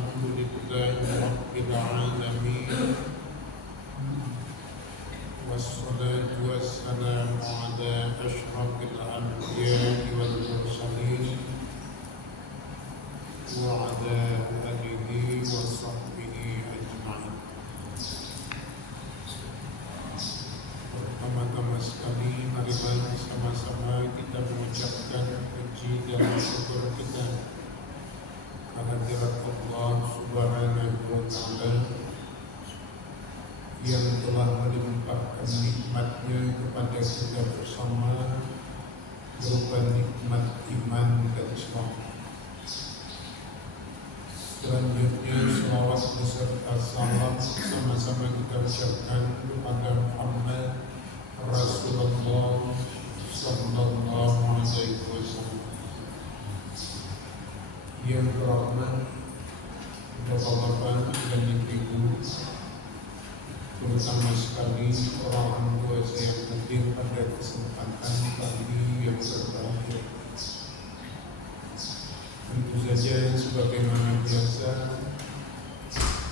Alhamdulillahi Rabbil Alamin. Wassalatu wassalamu ala ashrafil anbiya'i wal mursalin wa ala alihi wa sahbihi ajma'in. Pertama-tama sekali marilah sama-sama kita mengucapkan puji dan syukur kita kehadirat Allah Subhanahu wa Ta'ala yang telah melimpahkan nikmatnya kepada kita bersama berupa nikmat iman dan Islam. Selanjutnya selawat beserta salam sama-sama kita ucapkan kepada Muhammad Rasulullah Sallallahu Alaihi Wasallam. Yang berahmat Bapak-bapak dan ibu-ibu, terutama sekali orang tua saya yang hadir pada kesempatan pagi yang berbahagia. Tentu saja sebagaimana biasa,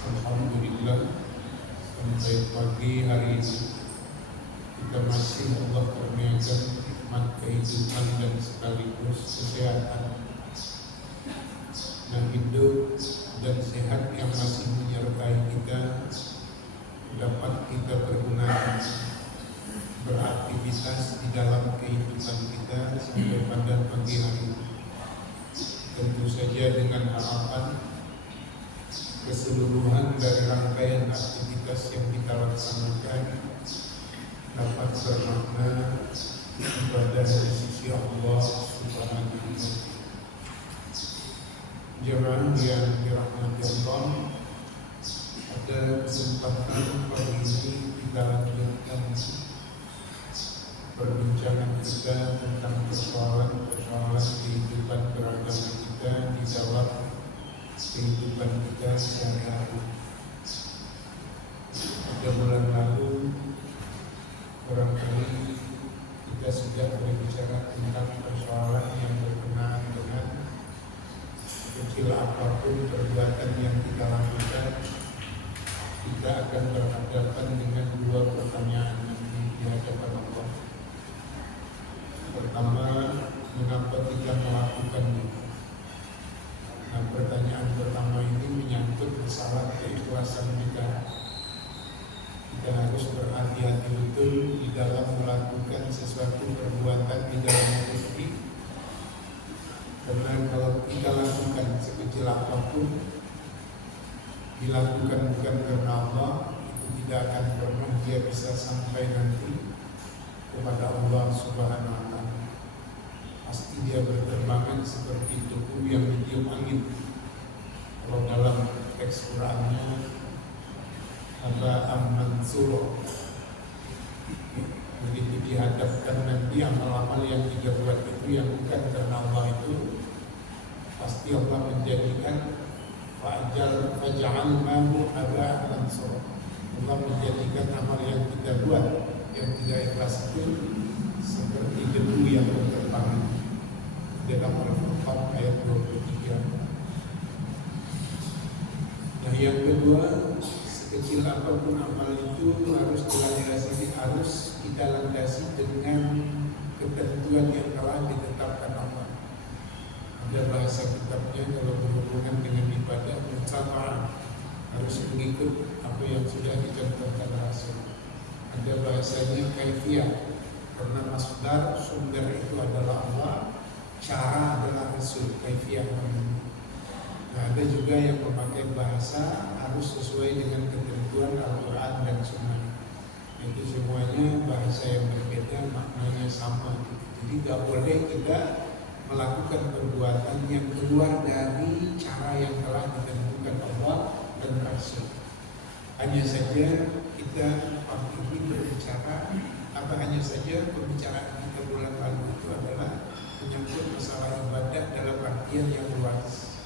alhamdulillah sampai pagi hari ini kita masih Allah kurniakan nikmat kehidupan dan sekaligus kesehatan dan hidup dan sehat yang masih menyertai kita, dapat kita pergunakan beraktivitas di dalam kehidupan kita sampai pada pagi hari ini. Tentu saja dengan harapan keseluruhan dari rangkaian aktivitas yang kita laksanakan dapat bermakna ibadah di sisi Allah Subhanahu wa Ta'ala. Jemaah yang dirahmati Allah, pada kesempatan pagi ini kita lanjutkan perbincangan kita tentang persoalan kehidupan beragama kita di dalam kehidupan kita sehari-hari. Pada bulan lalu barangkali kita sudah berbicara tentang persoalan yang berkenaan dengan kecil apapun perbuatan yang kita lakukan, kita akan berhadapan dengan dua pertanyaan di hadapan Allah. Pertama, mengapa kita melakukannya? Nah, pertanyaan pertama ini menyangkut masalah keikhlasan kita. Kita harus berhati-hati betul di dalam melakukan sesuatu perbuatan di dalam rezeki. Karena kalau kita lakukan sekecil apapun, dilakukan bukan karena Allah, itu tidak akan pernah dia bisa sampai nanti kepada Allah Subhanahu wa Ta'ala. Pasti dia berterbangan seperti tubuh yang ditiup angin. Kalau dalam teks Qur'annya Mansur, begitu dihadapkan nanti amal-amal yang kita buat itu yang bukan karena Allah itu, pasti Allah menjadikan faj'alnahu haba'an mansura. Allah menjadikan amal yang kita buat yang tidak ikhlas itu seperti debu yang berterbangan. Dalam Al-Furqan ayat 23. Nah, yang kedua, sekecil apapun amal itu harus kita landasi dengan ketentuan yang telah ditetapkan Allah. Ada bahasa kitabnya kalau berhubungan dengan ibadah mutaba'ah, harus mengikut apa yang sudah dicontohkan Rasul. Ada bahasanya kaifiyah, karena masdar sumber itu adalah Allah, cara adalah Rasul, kaifiyah. Nah, ada juga yang memakai bahasa harus sesuai dengan ketentuan Al-Quran dan Sunnah. Itu semuanya bahasa yang berbeda, maknanya sama. Jadi tidak boleh kita melakukan perbuatan yang keluar dari cara yang telah ditentukan Allah dan Rasul. Hanya saja kita pagi ini berbicara, hanya saja pembicaraan kita bulan lalu itu adalah menyangkut masalah ibadah dalam artian yang luas.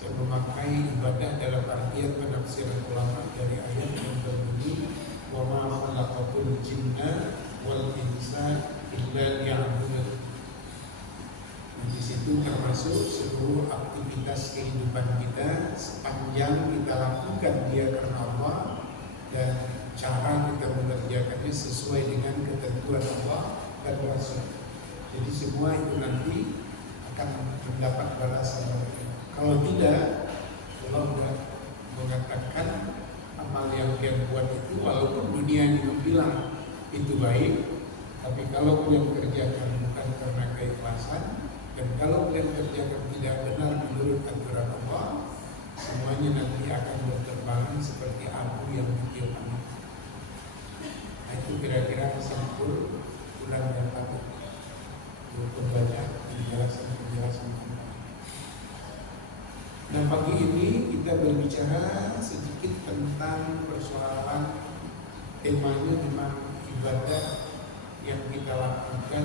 Saya memakai ibadah dalam artian penafsiran ulama dari ayat yang berbunyi wa ma khalaqatul jinna wal insa illa liya'budun. Di situ itu termasuk seluruh aktivitas kehidupan kita sepanjang kita lakukan dia karena Allah dan cara kita mengerjakannya sesuai dengan ketentuan Allah dan Rasul. Jadi semua itu nanti akan mendapat balasan dari Allah. Kalau tidak, Allah sudah mengatakan amal yang dia buat itu walaupun dunia ini bilang itu baik, tapi kalau kalian kerjakan bukan karena keikhlasan dan kalau kalian kerjakan tidak benar menurut aturan Allah, semuanya nanti akan berterbangan seperti abu yang ditiupkan. Nah, itu kira-kira sampul ulang dan patut untuk baca penjelasan. Nah, pagi ini kita berbicara sedikit tentang persoalan temanya memang ibadah yang kita lakukan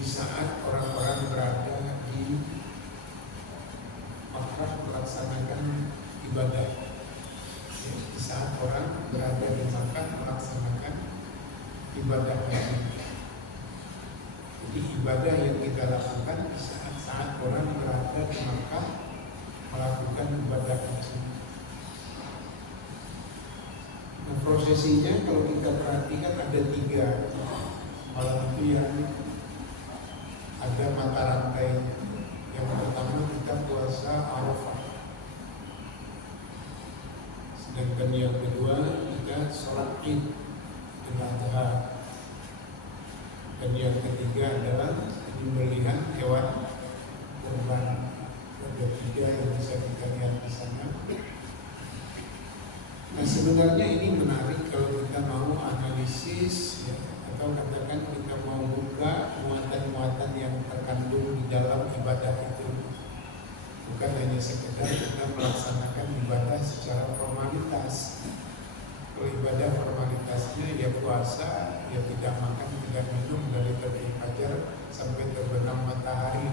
di saat orang-orang berada di Makkah melaksanakan ibadah. Di saat orang berada di Makkah melaksanakan ibadah haji. Jadi ibadah yang kita lakukan di saat orang berada di Makkah melakukan ibadah haji. Nah, prosesinya kalau kita perhatikan ada 3. Malam itu yang ada mata rantainya. Yang pertama kita puasa Arafah. Sedangkan yang kedua kita sholat Id Idul Adha. Dan yang ketiga adalah menyembelih hewan kurban. Ada 3 yang bisa kita lihat di sana. Nah, sebenarnya ini menarik kalau kita mau analisis ya, atau katakan kita mau buka muatan-muatan yang terkandung di dalam ibadah itu. Bukan hanya sekedar kita melaksanakan ibadah secara formalitas. Kalau ibadah formalitasnya ya puasa, ya tidak makan, tidak minum dari terbit fajar sampai terbenam matahari.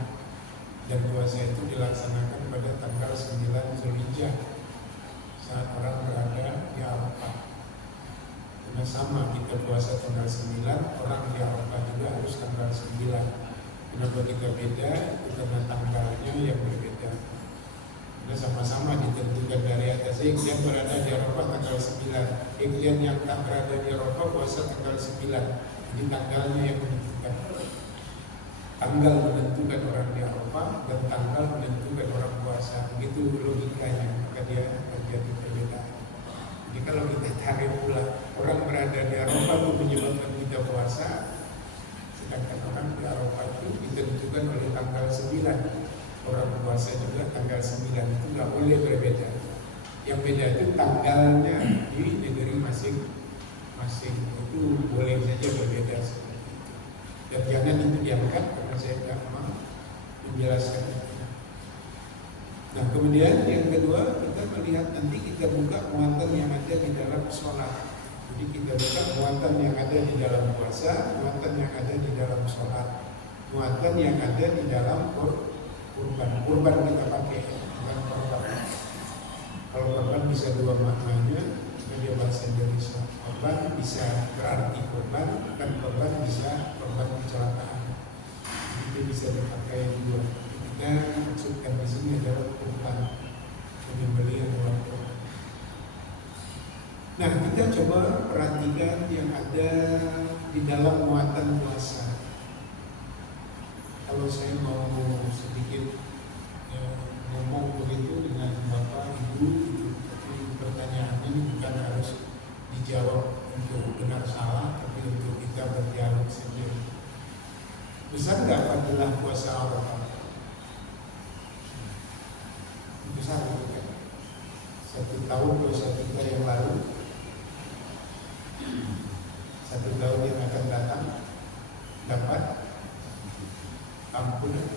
Dan puasa itu dilaksanakan pada tanggal 9 Zulhijjah saat orang berada di Arafah. Karena sama kita puasa tanggal 9, orang di Arafah juga harus tanggal 9. Kenapa kita beda? Itu karena tanggalnya yang berbeda. Karena sama-sama ditentukan dari atas. Yang berada di Arafah tanggal 9, yang tak berada di Arafah puasa tanggal 9. Jadi tanggalnya yang menentukan. Tanggal menentukan orang di Arafah dan tanggal menentukan orang puasa. Begitu logikanya, maka dia terjadi perbedaan. Jadi kalau kita tarik pula orang berada di Arafah itu menyebabkan kita puasa, sedangkan orang di Arafah itu ditentukan oleh tanggal 9. Orang puasa juga tanggal 9, itu nggak boleh berbeda. Yang beda itu tanggalnya di negeri masing-masing. Itu boleh saja berbeda. Dan jangan itu diangkat karena saya tidak mau menjelaskan itu. Nah, kemudian yang kedua kita melihat nanti kita buka muatan yang ada di dalam sholat. Jadi kita buka muatan yang ada di dalam puasa, muatan yang ada di dalam sholat, muatan yang ada di dalam kurban. Kurban kita pakai bukan korban. Kalau korban bisa 2 maknanya. Dia bahasa Indonesia. Korban bisa berarti korban dan korban bisa korban kecelakaan. Itu bisa dipakai dua. Kita maksudkan di sini adalah kurban, penyembelihan hewan kurban. Nah, kita coba perhatikan yang ada di dalam muatan puasa. Kalau saya mau sedikit ngomong begitu dengan Bapak Ibu gitu. Pertanyaan ini bukan harus dijawab untuk benar salah, tapi untuk kita berdialog saja. Besar nggak fadilah puasa Arafah? Besar kan? 1 tahun atau 1 juta yang lalu, 1 tahun yang akan datang dapat ampunan.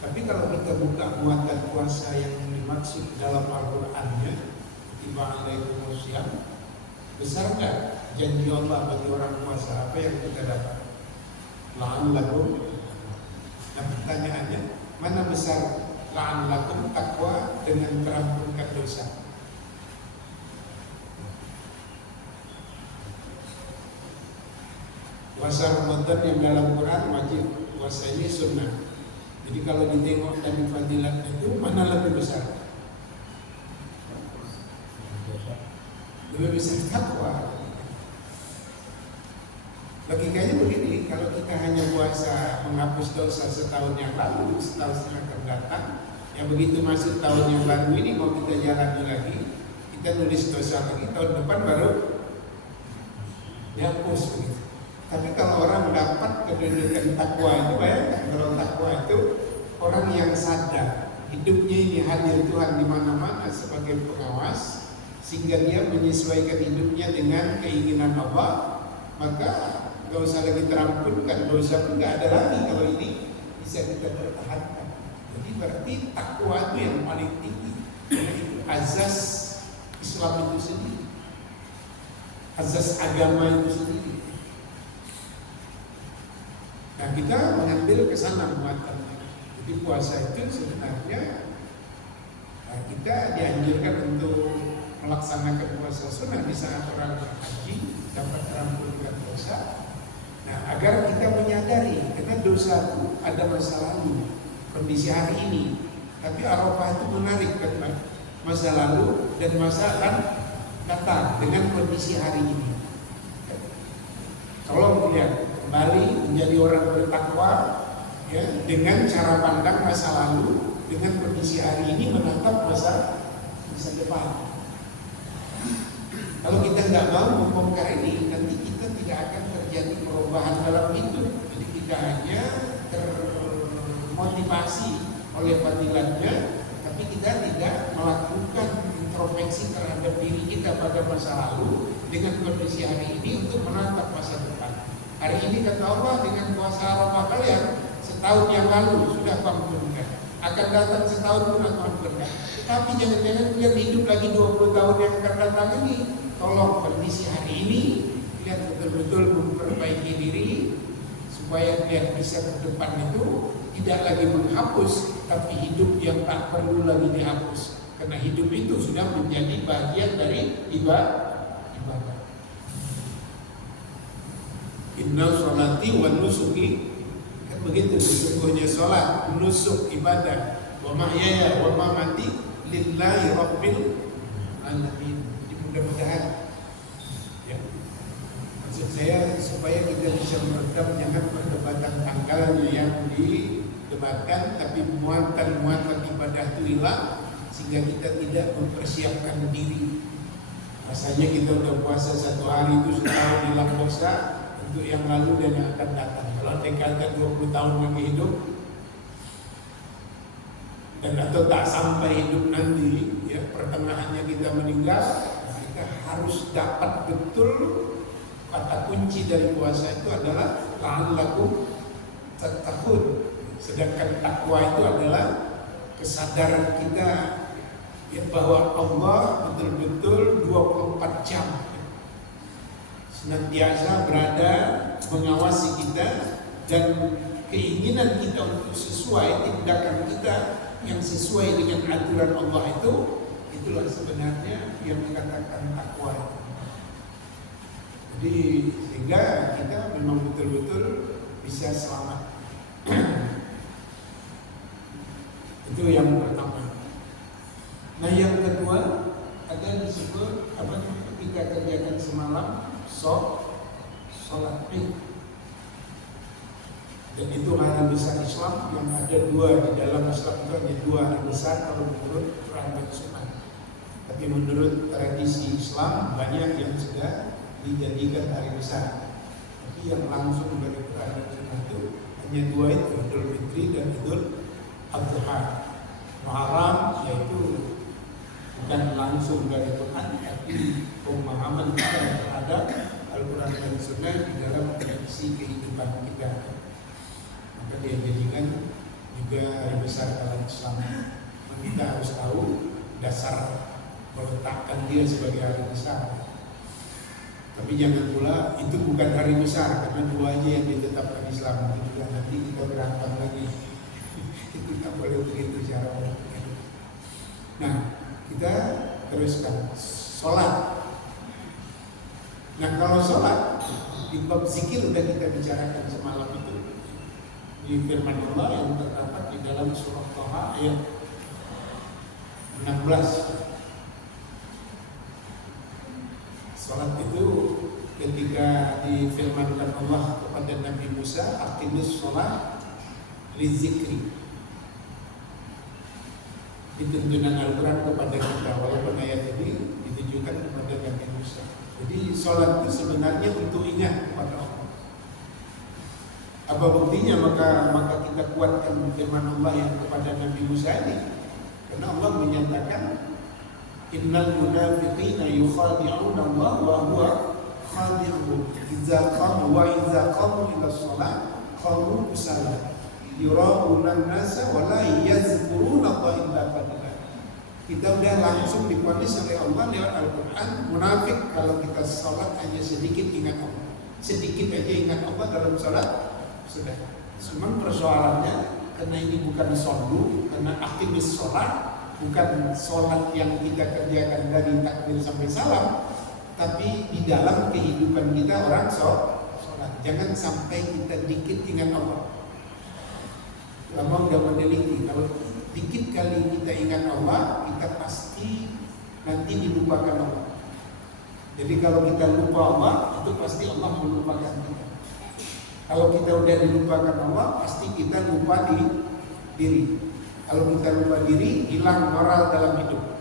Tapi kalau kita buka muatan puasa yang dimaksud dalam Al-Qur'annya, tiba alaikumusiyam, besar enggak janji Allah bagi orang puasa? Apa yang kita dapat? La'allakum. Nah, pertanyaannya, mana besar la'allakum takwa dengan terampunkan dosa? puasa Ramadan yang dalam Quran wajib, puasanya sunnah. Jadi kalau ditengok dari fadilat itu mana lebih besar? Lebih besar takwa. Logikanya begini, kalau kita hanya puasa menghapus dosa setahun yang lalu, setahun yang akan datang, ya begitu masuk tahun yang baru ini mau kita jalani lagi, kita nulis dosa lagi, tahun depan baru dihapus begitu. Tapi kalau orang dapat kedudukan takwa itu, bayangkan kalau takwa itu orang yang sadar hidupnya ini hadir Tuhan di mana-mana sebagai pengawas, sehingga dia menyesuaikan hidupnya dengan keinginan Allah, maka gak usah lagi terampunkan, dosa pun gak ada lagi kalau ini bisa kita pertahankan. Jadi berarti takwa itu yang paling tinggi, karena itu azas Islam itu sendiri, azas agama itu sendiri. Nah kita mengambil kesana muatannya. Jadi puasa itu sebenarnya kita dianjurkan untuk melaksanakan puasa sunnah di saat orang berhaji dapat terampilkan dosa. Nah, agar kita menyadari karena dosa itu ada masa lalu, kondisi hari ini. Tapi Arafah itu menarik kan, masa lalu dan masa akan datang dengan kondisi hari ini. Tolong lihat kembali menjadi orang bertakwa ya, dengan cara pandang masa lalu dengan kondisi hari ini menatap masa depan. Kalau kita nggak mau membongkar ini, nanti kita tidak akan terjadi perubahan dalam hidup. Jadi kita hanya termotivasi oleh fadilatnya, tapi kita tidak melakukan introspeksi terhadap diri kita pada masa lalu dengan kondisi hari ini untuk menatap masa depan. Hari ini kata Allah dengan puasa Arafah kalian setahun yang lalu sudah ampunkan, akan datang setahun pun akan ampunkan. Tapi jangan-jangan kalian hidup lagi 20 tahun yang akan datang ini. Tolong kondisi hari ini kalian betul-betul memperbaiki diri supaya kalian bisa ke depan itu tidak lagi menghapus, tapi hidup yang tak perlu lagi dihapus. Karena hidup itu sudah menjadi bagian dari ibadah. Inna sholati wa nusuki, kan begitu sesungguhnya sholat, nusuk ibadah, wa mahyaya wa mamati lillahi rabbil alamin. Mudah-mudahan ya, maksud saya supaya kita bisa meredam jangan perdebatan tanggalnya yang didebatkan, tapi muatan-muatan ibadah itu hilang sehingga kita tidak mempersiapkan diri. Rasanya kita udah puasa 1 hari itu setahun hilang dosa untuk yang lalu dan yang akan datang. Kalau dekatkan 20 tahun lagi hidup dan atau tak sampai hidup nanti ya, pertengahannya kita meninggal, harus dapat betul kata kunci dari puasa itu adalah la'allakum tattaqun. Sedangkan takwa itu adalah kesadaran kita ya, bahwa Allah betul-betul 24 jam senantiasa berada mengawasi kita, dan keinginan kita untuk sesuai tindakan kita yang sesuai dengan aturan Allah itu, itulah sebenarnya yang dikatakan takwa. Jadi sehingga kita memang betul-betul bisa selamat. Itu yang pertama. Nah yang kedua ada disebut apa, ketika kerjakan semalam sholat id. Dan itu hari besar Islam yang ada dua di dalam Islam, itu ada 2 hari besar kalau menurut Quran dan Sunnah. Tapi menurut tradisi Islam banyak yang sudah dijadikan hari besar. Tapi yang langsung dari Quran dan Sunnah itu hanya 2 itu, Idul Fitri dan Idul Adha. Muharram yaitu bukan langsung dari Quran, tapi pemahaman kita terhadap Al-Quran dan Sunnah di dalam tradisi kehidupan kita. Maka dia jadikan juga hari besar dalam Islam. Kita harus tahu dasar meletakkan dia sebagai hari besar. Tapi jangan pula itu bukan hari besar karena 2 aja yang ditetapkan Islam. Itu juga nanti kita berantem lagi. Itu tak boleh begitu cara. Nah, kita teruskan sholat. Nah kalau sholat di bab zikir sudah kita bicarakan semalam itu di firman Allah yang terdapat di dalam surah Thaha ayat 16. Salat itu ketika difirmankan Allah kepada Nabi Musa, aqimus shalah li zikri. Dituntunan Al-Quran kepada kita, walaupun ayat ini ditujukan kepada Nabi Musa. Jadi salat itu sebenarnya untuk ingat kepada Allah. Apa buktinya? Maka kita kuatkan firman Allah yang kepada Nabi Musa ini. Karena Allah menyatakan innal munafiqina yukhadi'una Allah wa huwa khadi'uhum idza qamu ila shalah qamu kusala yura'una an-nasa wa la yazkuruna Allah illa qalila. Kita udah langsung diponis oleh Allah lewat Al-Quran, munafik kalau kita salat hanya sedikit ingat Allah. Sedikit aja ingat Allah dalam salat sudah. Cuma persoalannya karena ini bukan sholat, karena aktivis sholat, bukan sholat yang kita kerjakan dari takbir sampai salam, tapi di dalam kehidupan kita orang sholat. Jangan sampai kita dikit ingat Allah. Lama udah meneliti, kalau dikit kali kita ingat Allah, kita pasti nanti dilupakan Allah. Jadi kalau kita lupa Allah, itu pasti Allah melupakan kita. Kalau kita udah dilupakan Allah, pasti kita lupa diri. Kalau kita lupa diri, hilang moral dalam hidup.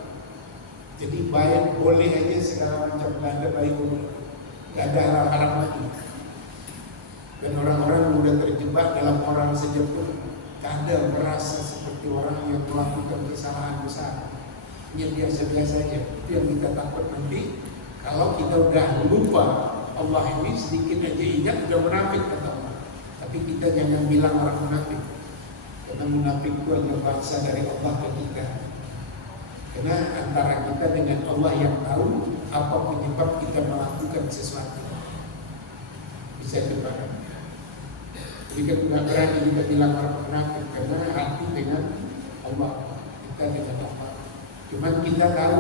Jadi baik boleh aja segala macam, gak ada baik boleh, gak ada haram lagi. Dan orang-orang mudah terjebak dalam moral saja pun gak ada merasa seperti orang yang melakukan kesalahan besar. Ini biasa-biasa aja. Itu yang kita takut nanti. Kalau kita udah lupa Allah ini, sedikit aja ingat udah munafik kata Allah. Tapi kita jangan bilang orang munafik. Karena munafik itu adalah bangsa dari Allah ke kita. Karena antara kita dengan Allah yang tahu apa penyebab kita melakukan sesuatu. Bisa dibayangkan. Jadi kan tidak berani kita bilang orang munafik karena hati dengan Allah, kita dengan Allah. Cuman kita tahu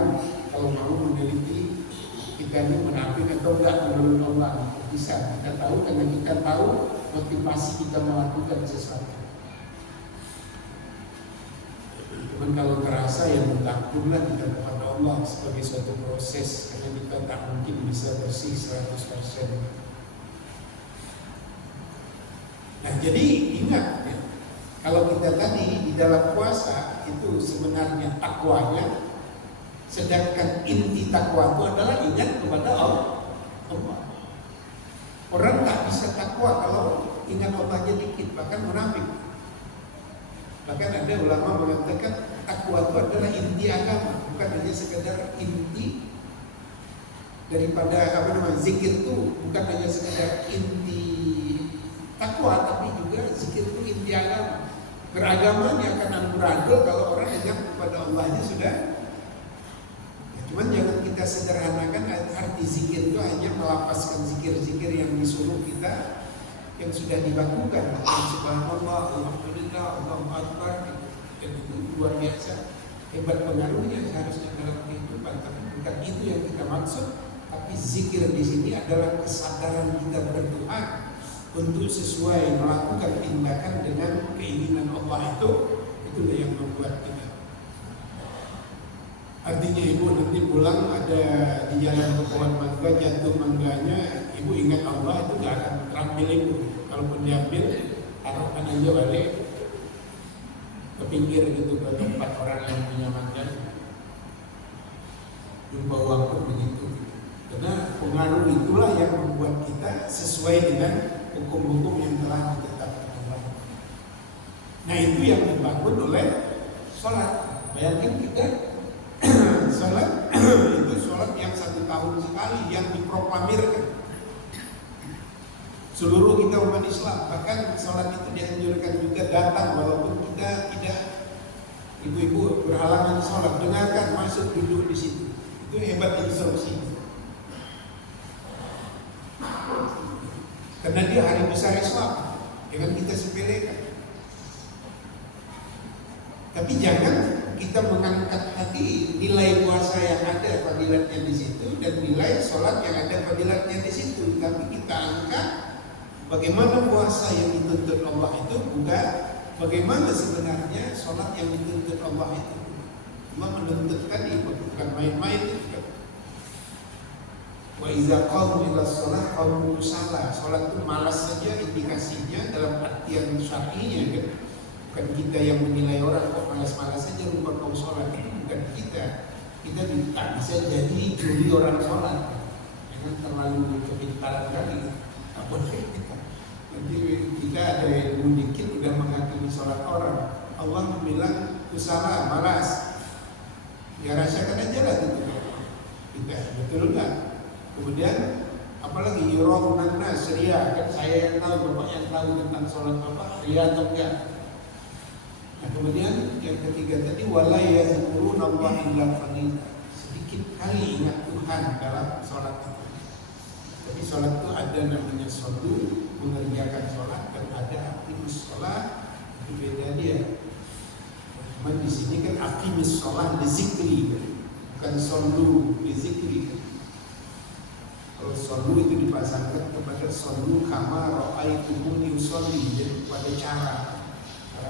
kalau mau meneliti kita ini munafik atau enggak menurut Allah, bisa kita tahu karena kita tahu motivasi kita melakukan sesuatu. Cuman kalau terasa ya bertakutlah kita kepada Allah sebagai suatu proses, karena kita tak mungkin bisa bersih 100%. Nah jadi ingat ya, kalau kita tadi di dalam puasa itu sebenarnya takwanya, sedangkan inti takwa itu adalah ingat kepada Allah. Orang tak bisa takwa kalau ingat Allahnya dikit, bahkan munafik. Bahkan ada ulama mengatakan takwa itu adalah inti agama, bukan hanya sekedar inti daripada zikir itu bukan hanya sekedar inti takwa, tapi juga zikir itu inti agama. Beragamanya akan amburadul kalau orang ingat kepada Allah aja sudah. Cuman jangan kita sederhanakan arti zikir itu hanya melafazkan zikir-zikir yang disuruh kita, yang sudah dilakukan. Subhanallah, alhamdulillah, Allahu akbar, dan itu luar biasa hebat pengaruhnya seharusnya dalam kehidupan. Tapi bukan itu yang kita maksud. Tapi zikir di sini adalah kesadaran kita berdoa untuk sesuai melakukan tindakan dengan keinginan Allah itulah yang membuat kita. Artinya ibu nanti pulang ada di jalan ke pohon mangga, jatuh mangganya, ibu ingat Allah itu gak akan terambil ibu. Kalaupun diambil, taruhkan aja balik ke pinggir gitu ke tempat orang yang punya mangga. Jumpa uang pun begitu. Karena pengaruh itulah yang membuat kita sesuai dengan hukum-hukum yang telah ditetapkan Allah. Nah itu yang dibangun oleh sholat. Bayangkan kita sholat itu sholat yang 1 tahun sekali yang diproklamirkan seluruh kita umat Islam. Bahkan sholat itu dianjurkan juga datang walaupun kita tidak, ibu-ibu berhalangan sholat, dengarkan, masuk duduk di situ. Itu hebat instruksi. Karena dia hari besar Islam, jangan kita sepelekan. Tapi jangan kita mengangkat hati, nilai puasa yang ada fadilatnya di situ dan nilai sholat yang ada fadilatnya di situ. Tapi kita angkat bagaimana puasa yang dituntut Allah itu, bukan bagaimana sebenarnya sholat yang dituntut Allah itu. Cuma menuntut tadi, bukan main-main. Wa iza qamu ila sholat qamu kusala. Sholat itu malas saja indikasinya dalam artian syar'inya kan. Bukan kita yang menilai orang kok malas-malas saja lupa kau sholat, itu bukan kita. Kita tak bisa jadi juri orang sholat. Jangan terlalu kepintaran kali. Tak boleh kita. Nanti kita ada yang dikit udah menghakimi sholat orang. Allah bilang kusala, malas. Ya rasakan aja lah gitu. Kita betul enggak? Kemudian apalagi yuraunan nas ria, kan saya yang tahu, bapak yang tahu tentang sholat bapak ria atau enggak. Nah kemudian yang ketiga tadi wala yazkuruna Allah illa qalila. Sedikit kali ingat Tuhan dalam sholat itu. Tapi sholat itu ada namanya solu, mengerjakan sholat, dan ada aqimus sholat, itu beda dia. Cuma di sini kan aqimus sholat dizikri, bukan solu dizikri. Kalau solu itu dipasangkan kepada solu kama ra'aitumuni usolli, jadi pada cara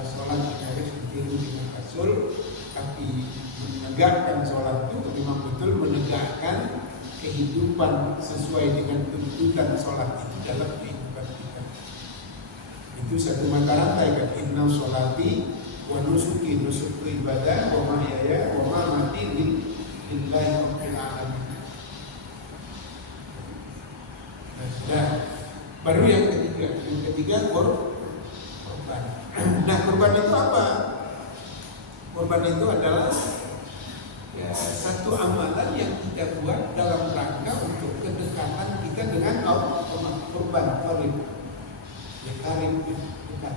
sholat harus ditiru dengan rasul, tapi menegakkan sholat itu memang betul menegakkan kehidupan sesuai dengan tuntutan sholat itu dalam kehidupan kita. Itu satu mata rantai kan, inna sholati wa nusuki, nusuk ibadah, wa mahyaya wa mamati lillahi rabbil alamin. Nah, baru yang ketiga korban. Nah, korban itu apa? Korban itu adalah ya, satu amalan yang kita buat dalam rangka untuk kedekatan kita dengan Allah. Korban, qarib. Ya, qarib dekat.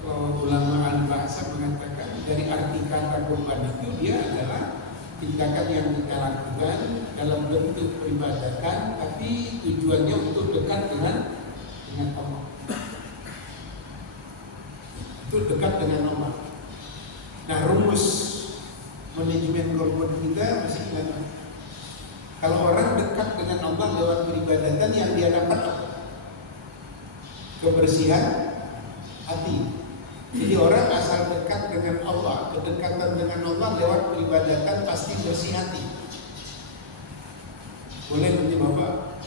Kalau ulama al-bahasa mengatakan dari arti kata korban itu dia adalah tindakan yang kita lakukan dalam bentuk peribadatan, tapi tujuannya untuk dekat dengan Allah. Itu dekat dengan Allah. Nah, rumus manajemen korban kita masih ingat. Kalau orang dekat dengan Allah lewat peribadatan, yang dia dapat apa? Kebersihan hati. Jadi orang asal dekat dengan Allah, kedekatan dengan Allah lewat peribadatan pasti bersih hati. Boleh nanti Bapak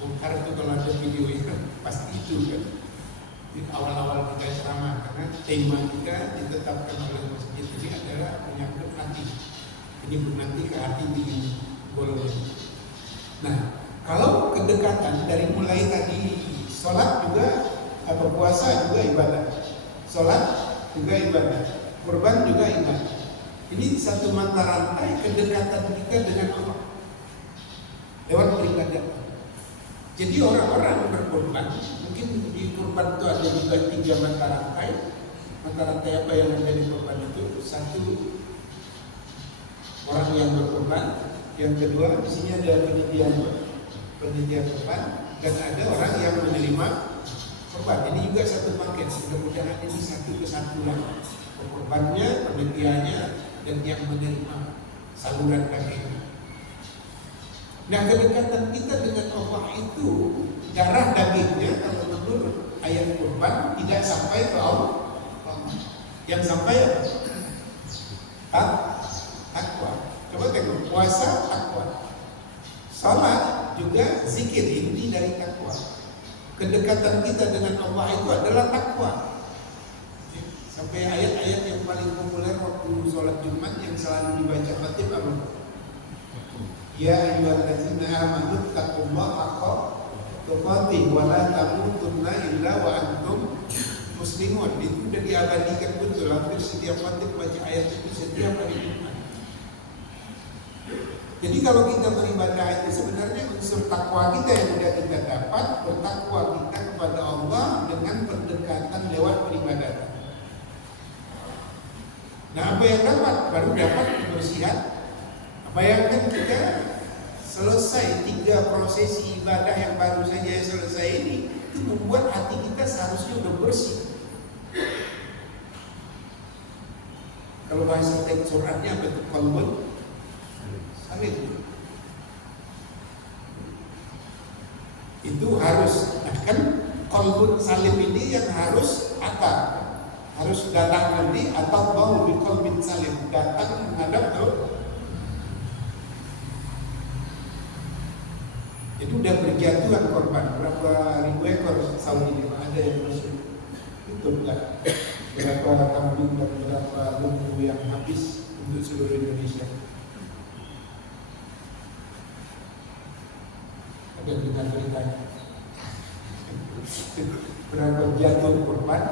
bongkar itu kalau ada video itu, pasti itu kan. Di awal-awal kita ceramah, karena tema kita ditetapkan oleh masjid ini adalah menyangkut hati. Ini nanti ke hati di golongan. Nah, kalau kedekatan dari mulai tadi sholat juga atau puasa juga ibadah, sholat juga ibadah, kurban juga ibadah. Ini satu mata rantai kedekatan kita dengan Allah lewat beribadah. Jadi orang-orang berkorban, mungkin di kurban itu ada juga 3 mata rantai. Mata rantai apa yang ada di kurban itu? Satu, orang yang berkorban. Yang kedua, di sini ada penyedia korban, dan ada orang yang menerima korban. Ini juga satu paket. Mudah-mudahan ini satu kesatuan. Korbannya, penyediaannya, dan yang menerima saluran daging. Nah, kedekatan kita dengan Allah itu darah dagingnya kalau menurut ayat kurban tidak sampai ke Allah. Yang sampai apa? Takwa. Coba tengok, puasa takwa, salat juga zikir, inti dari takwa. Kedekatan kita dengan Allah itu adalah takwa. Sampai ayat-ayat yang paling populer waktu sholat Jumat yang selalu dibaca khatib apa? Ya ayyuhallazina amanu taqullaha haqqa tuqatih wa la tamutunna illa wa antum muslimun. Itu sudah diabadikan betul, hampir setiap khatib baca ayat itu setiap hari Jumat. Jadi kalau kita beribadah itu sebenarnya unsur takwa kita yang sudah kita dapat, bertakwa kita kepada Allah dengan pendekatan lewat peribadatan. Nah, apa yang dapat? Baru dapat kebersihan. Bayangkan kita selesai 3 prosesi ibadah yang baru saja selesai ini, itu membuat hati kita seharusnya udah bersih. Kalau bahasa teksturannya apa itu? Qalbun salim. Itu harus, nah kan qalbun salim ini yang harus harus datang nanti atau mau di qalbin salim, datang menghadap tuh. Itu udah berjatuhan korban berapa ribu ekor Saudi ini ada yang masuk itu enggak berapa kambing dan berapa lembu yang habis untuk seluruh Indonesia. Ada dengar beritanya berapa jatuh korban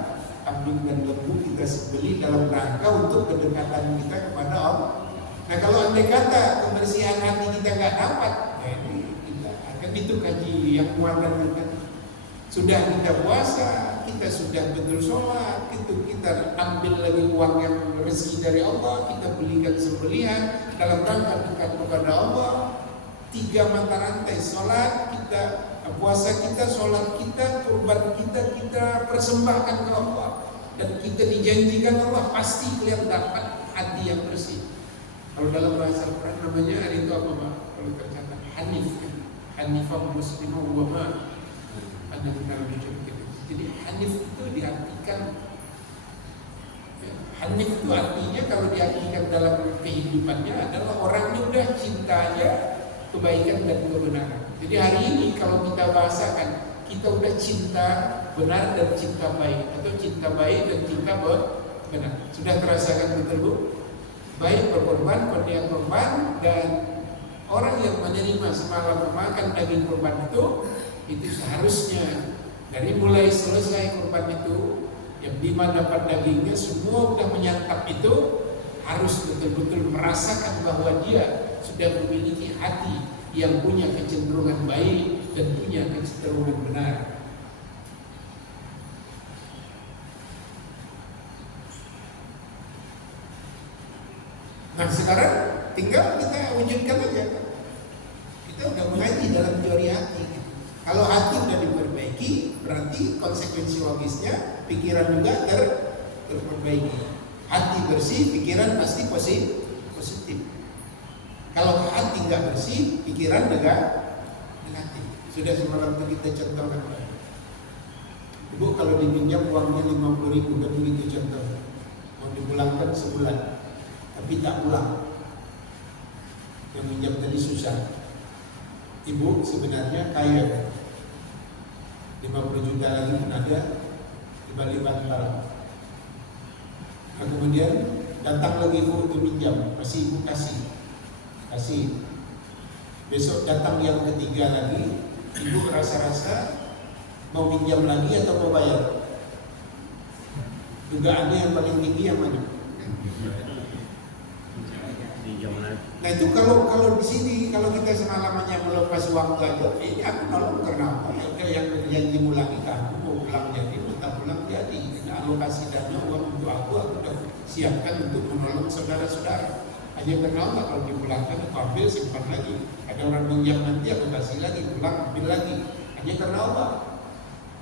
kambing dan lembu kita sembelih dalam rangka untuk kedekatan kita kepada Allah. Nah kalau andai kata kebersihan hati kita nggak dapat, ya ini kan itu kaji yang muatan kita. Sudah kita puasa, kita sudah betul sholat, itu kita ambil lagi uang yang rezeki dari Allah, kita belikan sembelihan dalam rangka dekat kepada Allah. 3 mata rantai, sholat kita, puasa kita, sholat kita, kurban kita persembahkan ke Allah. Dan kita dijanjikan Allah pasti kalian dapat hati yang bersih. Kalau dalam bahasa Al-Quran namanya hari itu apa Pak? Kalau tercatat Hanif kan? Hanifah muslimah wa ma ada benar gitu. Jadi Hanif itu diartikan, Hanif itu artinya kalau diartikan dalam kehidupannya adalah orangnya udah cintanya kebaikan dan kebenaran. Jadi hari ini kalau kita bahasakan, kita udah cinta benar dan cinta baik, atau cinta baik dan cinta benar. Sudah terasakan betul Bu? Baik berkorban, pendiam korban, dan orang yang menerima semalam memakan daging kurban itu seharusnya dari mulai selesai kurban itu, yang lima dapat dagingnya semua sudah menyantap itu, harus betul-betul merasakan bahwa dia sudah memiliki hati yang punya kecenderungan baik dan punya kecenderungan benar. Nah sekarang tinggal kita wujudkan aja. Kita udah mengaji dalam teori hati. Kalau hati udah diperbaiki, berarti konsekuensi logisnya pikiran juga terperbaiki. Hati bersih, pikiran pasti positif. Kalau hati nggak bersih, pikiran negatif. Sudah semalam itu kita contohkan. Ibu kalau dipinjam uangnya 50.000 kan begitu contoh. Mau dipulangkan sebulan, tapi tak pulang. Yang minjam tadi susah. Ibu sebenarnya kaya, 50 juta lagi pun ada di balik bantal. Nah, kemudian datang lagi ibu untuk minjam, masih ibu kasih. Besok datang yang ketiga lagi, ibu rasa-rasa mau minjam lagi atau mau bayar? Dugaannya yang paling tinggi yang mana? Nah itu kalau di sini, kalau kita semalamannya melepas waktu aja, ini aku nolong karena apa? Ya yang berjanji mulangi kamu mau pulang jadi, mau pulang jadi. Karena alokasi dana uang untuk aku udah siapkan untuk menolong saudara-saudara. Hanya karena Allah kalau dipulangkan aku ambil simpan lagi. Ada orang minjam nanti aku kasih lagi, pulang ambil lagi. Hanya karena Allah.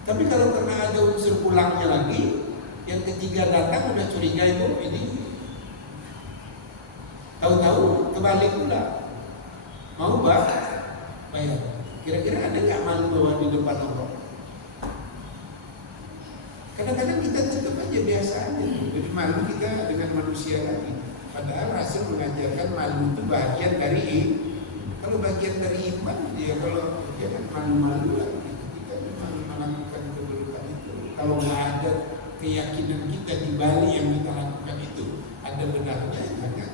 Tapi kalau karena ada unsur pulangnya lagi, yang ketiga datang udah curiga ibu ini. Tahu-tahu kebalik pula, mau bayar. Kira-kira ada nggak malu bahwa di depan Allah? Kadang-kadang kita tetap aja biasa aja. Jadi malu kita dengan manusia lagi. Padahal Rasul mengajarkan malu itu bagian dari kalau bagian dari iman, ya kalau jangan malu-malu lah. Kita memang melakukan keburukan itu. Kalau nggak ada keyakinan kita di balik yang kita lakukan itu ada benarnya, jangan.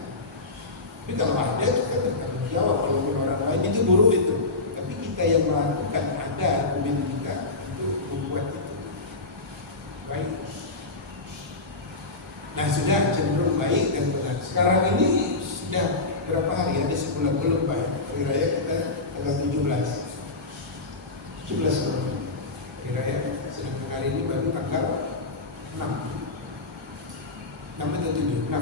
Tapi kalau ada kita bertanggung jawab. Kalau orang lain itu buruk itu, tapi kita yang melakukan ada argumen kita untuk membuat itu baik. Nah sudah cenderung baik dan benar. Sekarang ini sudah berapa hari? Ada sebulan belum Pak? Hari raya kita tanggal 17 hari raya. Sedangkan hari ini baru tanggal 6 atau 7? 6.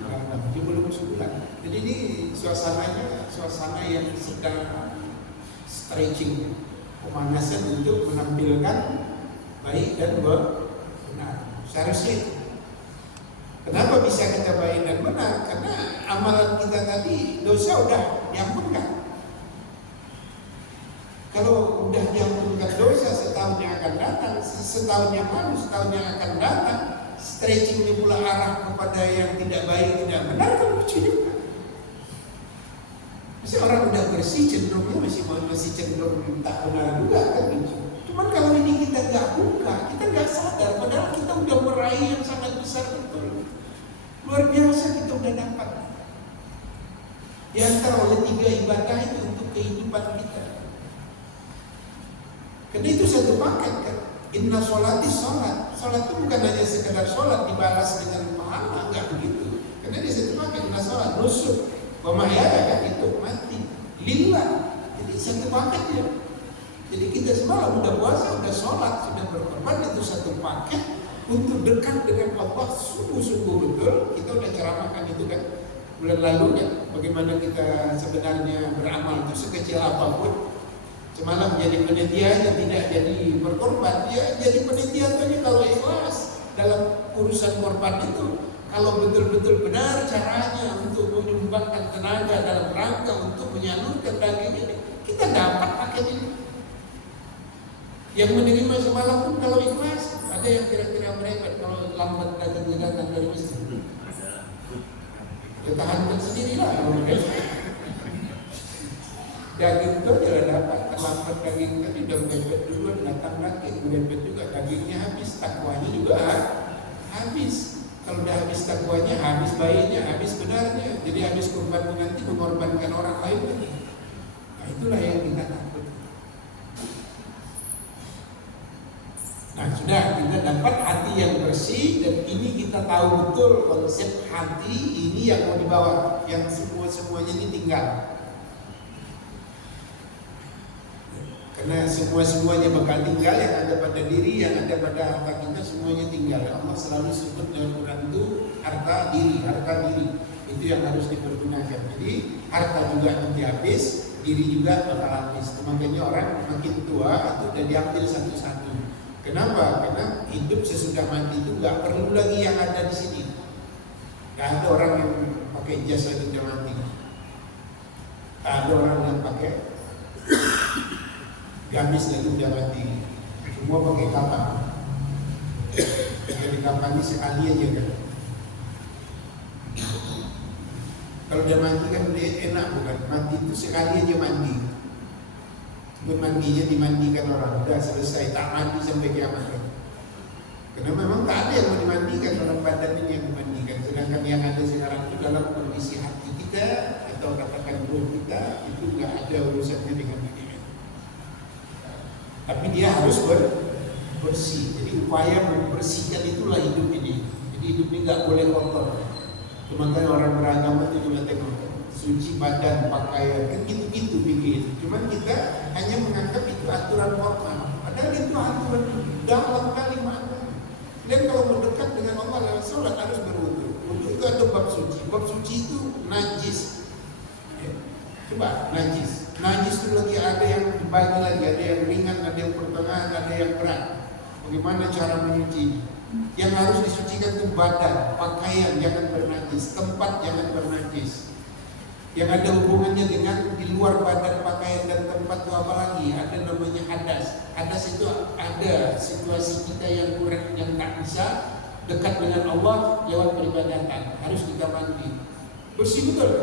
Jadi belum sebulan. Jadi ini suasana yang sedang stretching, pemanasan untuk menampilkan baik dan benar. Seharusnya itu. Kenapa bisa kita baik dan benar? Karena amalan kita tadi dosa udah diampunkan. Kalau udah diampunkan dosa, setahun yang akan datang, setahun yang lalu, setahun yang akan datang, stretching ini pula arah kepada yang tidak baik, tidak benar, kan lucu juga. Masih orang udah bersih cenderungnya masih cenderung tak benar juga kan lucu. Cuman kalau ini kita nggak buka, kita nggak sadar, padahal kita udah meraih yang sangat besar betul. Luar biasa kita udah dapat. Diantar oleh 3 ibadah itu untuk kehidupan kita. Karena itu satu paket kan. Inna sholati sholat. Sholat itu bukan hanya sekedar sholat dibalas dengan pahala, enggak begitu. Karena dia satu paket. Inna sholat, nusuk, pemahyaya kan itu mati. Lillah. Jadi satu paket ya. Jadi kita semalam udah puasa, udah sholat, sudah berkorban, itu satu paket untuk dekat dengan Allah sungguh-sungguh betul. Kita udah ceramahkan itu kan bulan lalu kan, bagaimana kita sebenarnya beramal itu sekecil apapun. Semalam jadi penelitiannya tidak jadi berkorban, dia jadi penelitiannya kalau ikhlas dalam urusan korban itu. Kalau betul-betul benar caranya untuk menyumbangkan tenaga dalam rangka untuk menyalurkan daging ini, kita dapat paket ini. Yang menerima semalam pun kalau ikhlas, ada yang kira-kira merepet kalau lambat datang dari masjid. Ya tahankan sendirilah kalau mereka. Daging itu tidak dapat, terlambat daging tadi udah merepet dulu, datang lagi merepet juga, dagingnya habis, takwanya juga habis. Kalau udah habis takwanya, habis bayinya, habis benarnya, jadi habis korban nanti mengorbankan orang lain lagi. Nah itulah yang kita takut. Nah sudah kita dapat hati yang bersih dan ini kita tahu betul konsep hati ini yang mau dibawa, yang semuanya ini tinggal. Karena semuanya bakal tinggal, yang ada pada diri, yang ada pada harta kita semuanya tinggal. Allah selalu sebut dalam Quran itu harta diri. Itu yang harus dipergunakan. Jadi harta juga nanti habis, diri juga bakal habis. Makanya orang makin tua itu udah diambil satu-satu. Kenapa? Karena hidup sesudah mati itu nggak perlu lagi yang ada di sini. Gak ada orang yang pakai jas lagi udah mati. Gak ada orang yang pakai gamis lagi udah mati. Semua pakai kapan. Jadi kapan ini sekali aja kan. Kalau udah mati kan dia enak bukan? Mati itu sekali aja mandi. Mandinya dimandikan orang, udah selesai, tak mandi sampai kiamat. Karena memang tak ada yang mau dimandikan, orang badan ini yang dimandikan. Sedangkan yang ada sekarang itu dalam kondisi hati kita atau katakan ruh kita itu nggak ada urusannya dengan ini. Tapi dia harus bersih. Jadi upaya membersihkan itulah hidup ini. Jadi hidup ini nggak boleh kotor. Makanya orang beragama itu cuma tengok suci badan, pakaian, kan gitu-gitu pikir. Cuman kita hanya menganggap itu aturan formal. Padahal itu aturan dalam kali makna. Dan kalau mendekat dengan Allah lewat sholat harus berwudu. Wudu itu ada bab suci. Bab suci itu najis. Ya. Coba najis. Najis itu lagi ada yang dibagi lagi, ada yang ringan, ada yang pertengahan, ada yang berat. Bagaimana cara menyuci? Yang harus disucikan itu badan, pakaian jangan bernajis, tempat jangan bernajis. Yang ada hubungannya dengan di luar badan, pakaian dan tempat itu apa lagi? Ada namanya hadas. Hadas itu ada situasi kita yang kurang, yang tak bisa dekat dengan Allah lewat peribadatan. Harus kita mandi. Bersih betul.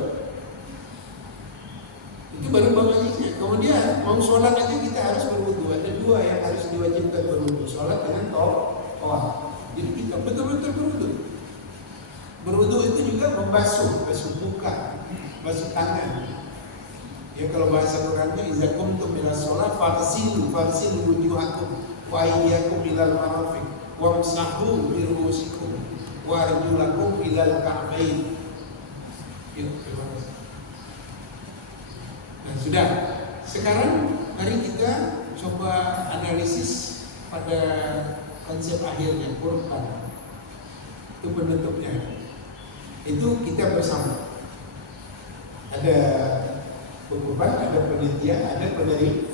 Itu baru bagusnya. Kemudian mau sholat aja kita harus berwudu. Ada 2 yang harus diwajibkan berwudu. Sholat dengan tawaf. Jadi kita betul-betul berwudu. Berwudu itu juga membasuh muka, basuh tangan. Ya kalau bahasa Qurannya idza qumtum ila shalah faghsilu wujuhakum wa aydiyakum ilal marafiq wamsahu bi ru'usikum wa arjulakum ilal ka'bayn. Nah sudah. Sekarang mari kita coba analisis pada konsep akhirnya kurban. Itu penutupnya. Itu kita bersama. Ada berkorban, ada penelitian, ada penerima.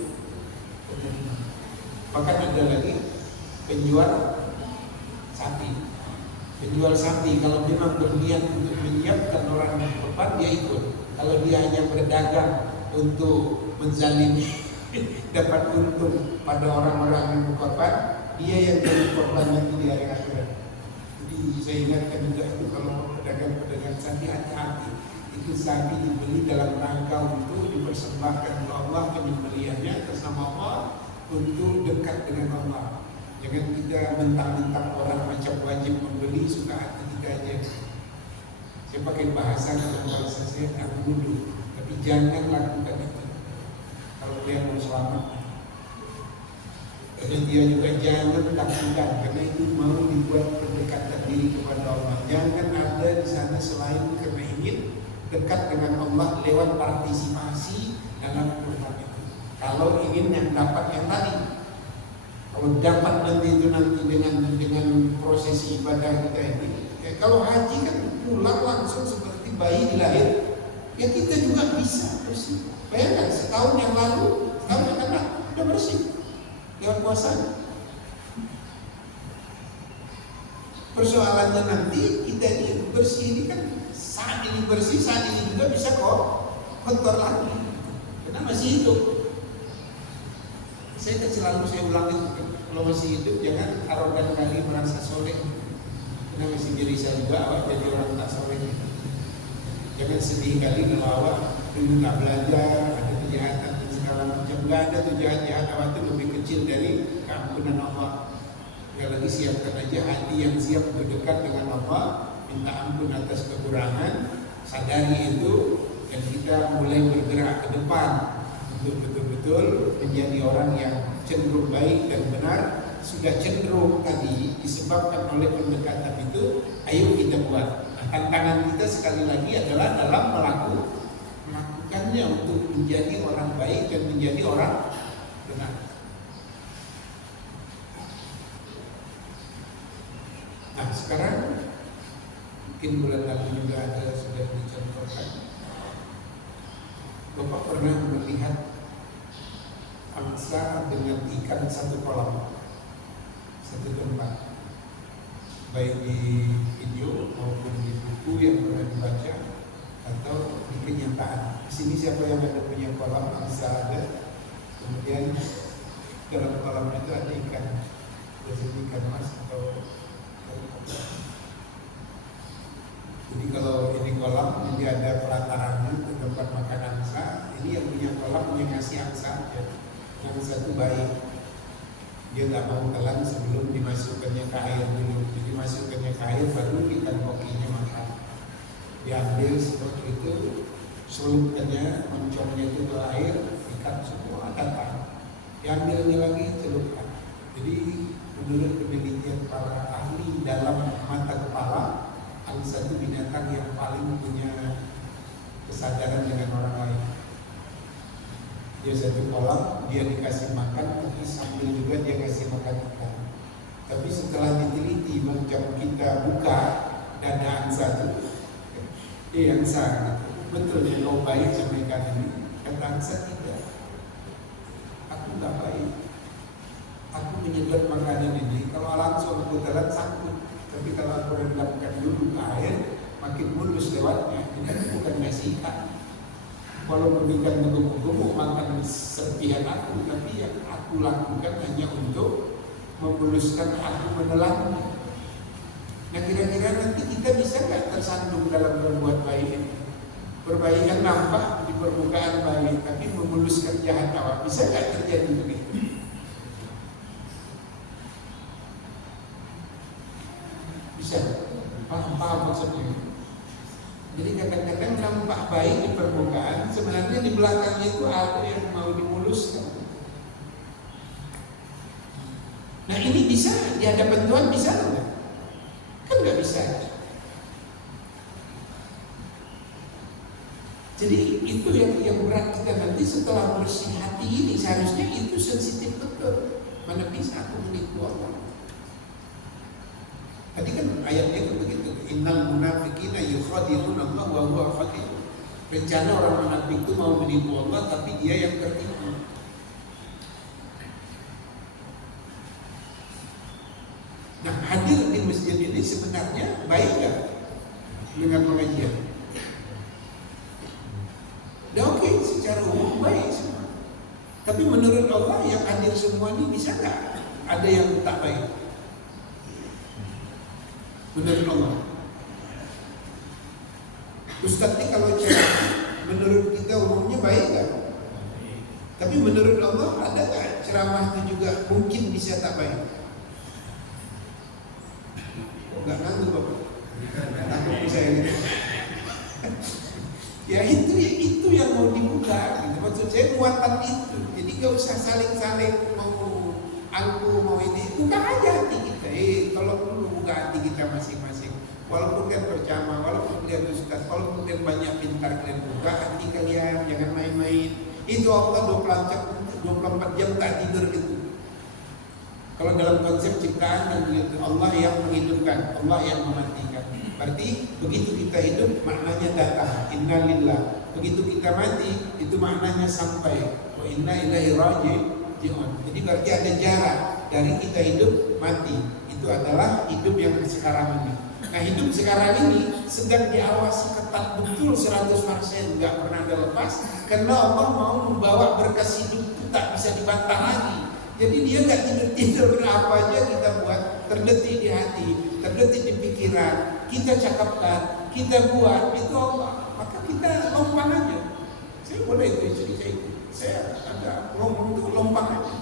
Bahkan ada lagi penjual sapi. Penjual sapi kalau memang berniat untuk menyiapkan orang korban, dia ikut. Kalau dia hanya berdagang untuk menzalimi dapat untung pada orang-orang yang berkorban, dia yang jadi korban nanti di hari akhirat. Jadi saya ingatkan juga itu, kalau pedagang-pedagang sapi, hati-hati. Itu sapi dibeli dalam rangka untuk dipersembahkan oleh Allah, penyembelihannya atas nama Allah untuk dekat dengan Allah. Jangan kita mentang-mentang orang macam wajib membeli, suka hati kita aja. Saya pakai bahasa saya tak dulu, tapi jangan lakukan itu kalau dia mau selamat. Dan dia juga jangan takutkan, karena itu mau dibuat pendekatan diri kepada Allah. Jangan ada di sana selain karena ingin dekat dengan Allah lewat partisipasi dalam kurban itu. Kalau ingin yang dapat yang tadi, kalau dapat nanti dengan prosesi ibadah kita ini, ya kalau haji kan pulang langsung seperti bayi dilahir, ya kita juga bisa bersih. Bayangkan setahun yang lalu, setahun yang akan sudah bersih lewat puasa. Persoalannya nanti kita ini bersih ini kan saat ini bersih, saat ini juga bisa kok kotor lagi, karena masih hidup. Saya kan selalu saya ulangi, kalau masih hidup jangan arogan kali merasa soleh, karena masih diri saya juga awak jadi orang tak soleh. Jangan sedih kali kalau awak dulu tak belajar, ada kejahatan dan segala macam. Gak ada tuh jahat-jahat, awak itu lebih kecil dari keampunan Allah. Gak lagi siapkan aja hati yang siap berdekat dengan Allah, minta ampun atas kekurangan, sadari itu, dan kita mulai bergerak ke depan untuk betul-betul menjadi orang yang cenderung baik dan benar. Sudah cenderung tadi disebabkan oleh pendekatan itu, ayo kita buat. Nah, tantangan kita sekali lagi adalah dalam melakukannya untuk menjadi orang baik dan menjadi orang benar. Nah sekarang mungkin bulan lalu juga ada sudah dicontohkan. Bapak pernah melihat angsa dengan ikan satu kolam, satu tempat, baik di video maupun di buku yang pernah dibaca atau di kenyataan. Di sini siapa yang ada punya kolam angsa ada, kemudian dalam kolam itu ada ikan, biasanya ikan mas atau jadi kalau ini kolam, ini ada pelatarannya ke tempat makan angsa. Ini yang punya kolam yang ngasih angsa, ya. Angsa itu baik, dia tak mau telan sebelum dimasukkannya ke air dulu. Jadi masukkannya ke air baru ikan kokinya makan. Diambil seperti itu, selupkannya, moncongnya itu ke air, ikan semua datang. Diambilnya lagi, celupkan. Jadi menurut penelitian para ahli dalam mata kepala, angsa itu binatang yang paling punya kesadaran dengan orang lain. Dia satu kolam, dia dikasih makan, tapi sambil juga dia kasih makan ikan. Tapi setelah diteliti, macam kita buka dada angsa itu, angsa, betul ya kau baik sama ikan ini? Kata angsa tidak. Aku tak baik. Aku menyedot makanan ini, kalau langsung aku telan sangkut. Tapi kalau aku rendamkan dulu ke air, makin mulus lewatnya. Ini bukan ngasih ikan. Walaupun ikan gemuk-gemuk makan serpihan aku, tapi yang aku lakukan hanya untuk memuluskan aku menelannya. Nah kira-kira nanti kita bisa nggak tersandung dalam berbuat baik ini? Perbaikan nampak di permukaan baik, tapi memuluskan jahat awak, bisa nggak terjadi begitu? Bisa, paham maksudnya. Jadi kadang-kadang nampak baik di permukaan, sebenarnya di belakangnya itu ada yang mau dimuluskan. Nah ini bisa di hadapan Tuhan, bisa enggak? Kan nggak bisa. Jadi itu yang berat kita nanti setelah bersih hati ini, seharusnya itu sensitif betul. Mana bisa aku menipu orang? Tadi kan ayatnya itu begitu. Innal munafiqina yukhadi'una Allah wa huwa khadi'un. Rencana orang munafik itu mau menipu Allah, tapi dia yang tertipu. Nah, hadir di masjid ini sebenarnya baik nggak dengan pengajian? Ya oke, secara umum baik semua. Tapi menurut Allah yang hadir semua ini bisa nggak ada yang tak baik? Menurut Allah. Ustaz ini kalau ceramah menurut kita umumnya baik nggak? Tapi menurut Allah ada nggak ceramah itu juga mungkin bisa tak baik? Nggak nanggu Bapak. Takut bisa ini. Ya itu yang mau dibuka. Gitu. Maksud saya muatan itu. Jadi nggak usah saling-saling mau aku mau ini. Buka aja hati kita. Tolong dulu buka hati kita masing-masing. Walaupun kan percama, walaupun kalian ustaz, walaupun kalian banyak pintar, kalian buka hati kalian, jangan main-main. Itu Allah 24 jam tak tidur gitu. Kalau dalam konsep ciptaan dan begitu, Allah yang menghidupkan, Allah yang mematikan. Berarti begitu kita hidup maknanya datang, inna lillah. Begitu kita mati itu maknanya sampai, wa inna ilaihi raji'un. Jadi berarti ada jarak dari kita hidup mati. Itu adalah hidup yang sekarang ini. Nah hidup sekarang ini sedang diawasi ketat betul 100%, nggak pernah ada lepas. Karena Allah mau membawa berkas hidup itu tak bisa dibantah lagi. Jadi dia nggak tidur-tidur, apa aja kita buat terdetik di hati, terdetik di pikiran, kita cakapkan, kita buat itu Allah. Maka kita lompang aja. Saya boleh itu cerita itu. Saya agak ngomong itu lompang aja.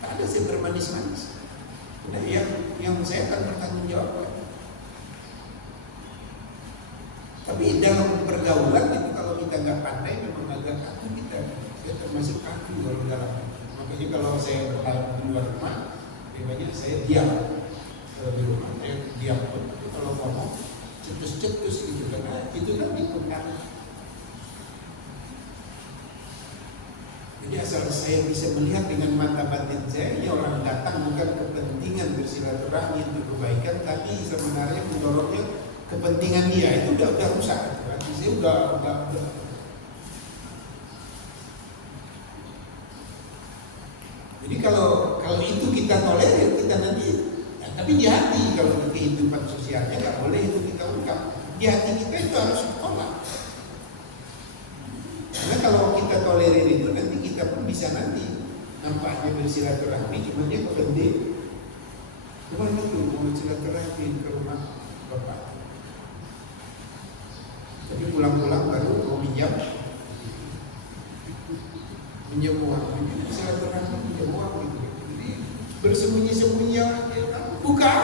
Tak ada saya bermanis-manis. Udah yang saya akan bertanggung jawab. Tapi dalam pergaulan itu kalau kita nggak pandai memang agak kaku kita. Saya termasuk kaku kalau dalam. Makanya kalau saya berada di luar rumah, biasanya saya diam. Kalau di rumah saya diam pun. Kalau ngomong cetus-cetus gitu karena itu kan dipegang. Jadi asal saya bisa melihat dengan mata batin saya, ini orang datang bukan kepentingan bersilaturahmi untuk kebaikan, tapi sebenarnya mendorongnya kepentingan dia itu udah rusak. Berarti saya udah. Jadi kalau itu kita tolerir, kita nanti ya, tapi di hati kalau kehidupan sosialnya nggak boleh itu kita ungkap. Di hati kita itu harus ditolak. Karena kalau kita tolerir itu nanti kita pun bisa nanti nampaknya bersilaturahmi cuma dia kepenting. Kemana tuh mau silaturahmi ke rumah bapak? Tapi pulang-pulang baru mau minjam uang, silaturahmi minjam uang gitu. Jadi bersembunyi-sembunyi buka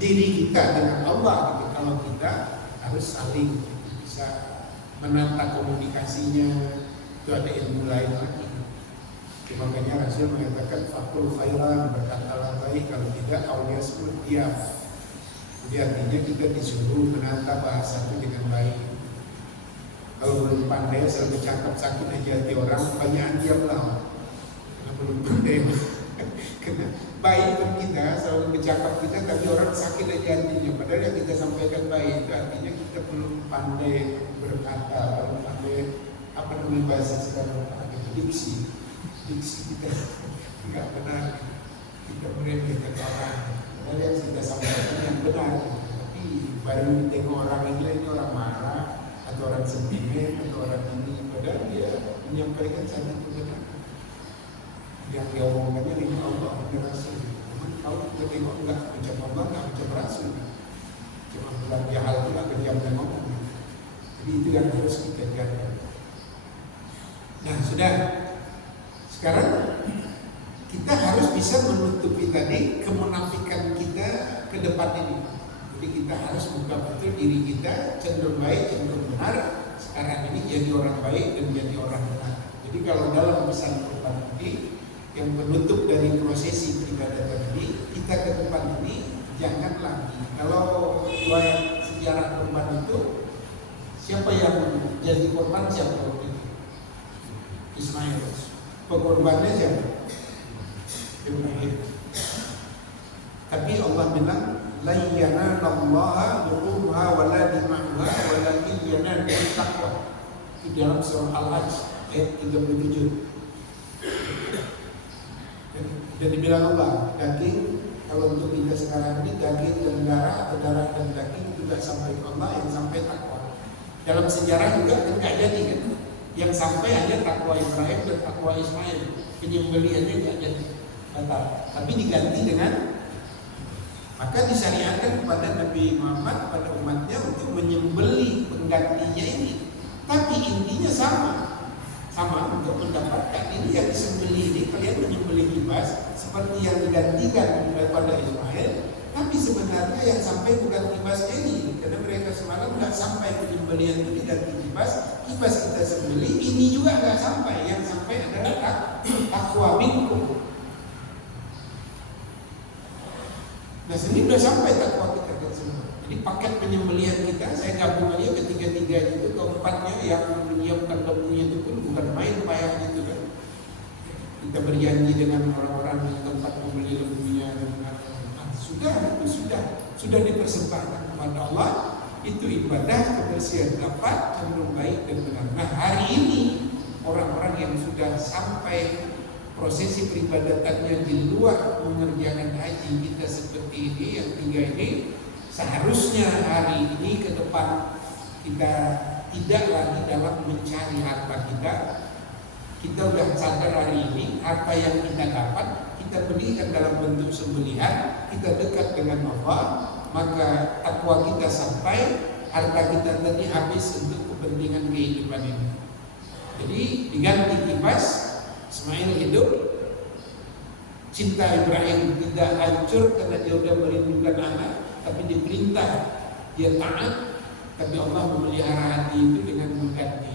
diri kita dengan Allah gitu. Kalau kita harus saling bisa menata komunikasinya, itu ada ilmu lain lagi. Makanya Rasul mengatakan fakul khairan, berkatalah baik, kalau tidak aulia sebut diam. Jadi artinya kita disuruh menata bahasa itu dengan baik. Kalau belum pandai, selalu bercakap sakit aja hati orang, banyak diamlah. Karena belum pandai. Karena baik pun kita selalu bercakap kita, tapi orang sakit aja hatinya. Padahal yang kita sampaikan baik, itu artinya kita belum pandai berkata, belum pandai apa namanya bahasa sekarang, diksi kita nggak benar, kita meremehkan orang. Padahal yang kita sampaikan yang benar, tapi baru tengok orang ini orang marah atau orang sentimen atau orang ini, padahal dia menyampaikan satu kebenaran yang dia omongkannya lima Allah dan Rasul. Namun kalau kita tengok enggak macam Allah, enggak macam Rasul, cuma bilang dia hal itu agak diam dan ngomong. Jadi itu yang harus kita jaga. Nah sudah, sekarang kita harus bisa menutupi tadi kemunafikan kita ke depan ini. Jadi kita harus buka betul diri kita, cenderung baik, cenderung benar. Sekarang ini jadi orang baik dan jadi orang benar. Jadi kalau dalam pesan Quran ini yang menutup dari prosesi peribadatan ini, kita ke depan ini jangan lagi. Kalau riwayat sejarah korban itu, siapa yang jadi korban siapa waktu itu? Ismail. Pengorbannya siapa? Ibrahim. Tapi Allah bilang la yanalallaha luhumha wala dima'uha walakin yanaluhu taqwa. Itu dalam surah Al-Hajj ayat 37. Dan dibilang Allah, daging Kalau untuk kita sekarang ini daging dan darah atau darah dan daging itu tidak sampai ke Allah, yang sampai takwa. Dalam sejarah juga kan nggak jadi kan, yang sampai hanya takwa Ibrahim dan takwa Ismail, penyembelihannya nggak jadi batal, tapi diganti dengan, maka disyariatkan kepada Nabi Muhammad pada umatnya untuk menyembelih penggantinya ini. Tapi intinya sama untuk mendapatkan ini yang disembelih ini, kalian menyembelih kibas seperti yang digantikan daripada Ismail. Tapi sebenarnya yang sampai bukan kibasnya ini, karena mereka semalam nggak sampai penyembelihan itu diganti kibas kita sembelih, ini juga nggak sampai. Yang sampai adalah takwa minkum. Nah, sini sudah sampai takwa kita kan semua. Jadi paket penyembelihan kita, saya gabung aja ketiga-tiga itu, keempatnya yang menyiapkan bambunya itu pun bukan main payahnya itu kan. Kita berjanji dengan orang-orang di tempat membeli lembunya dengan sudah dipersembahkan kepada Allah. Itu ibadah kebersihan dapat cenderung baik dan benar. Nah, hari ini orang-orang yang sudah sampai prosesi peribadatannya di luar mengerjakan haji kita seperti ini, yang tiga ini, seharusnya hari ini ke depan kita tidak lagi dalam mencari harta kita. Kita sudah sadar hari ini harta yang kita dapat kita berikan dalam bentuk sembelihan, kita dekat dengan Allah, maka takwa kita sampai, harta kita tadi habis untuk kepentingan kehidupan ini. Jadi diganti kibas, Ismail hidup, cinta Ibrahim tidak hancur karena dia sudah merindukan anak, tapi diperintah dia taat, tapi Allah memelihara hati itu dengan mengganti.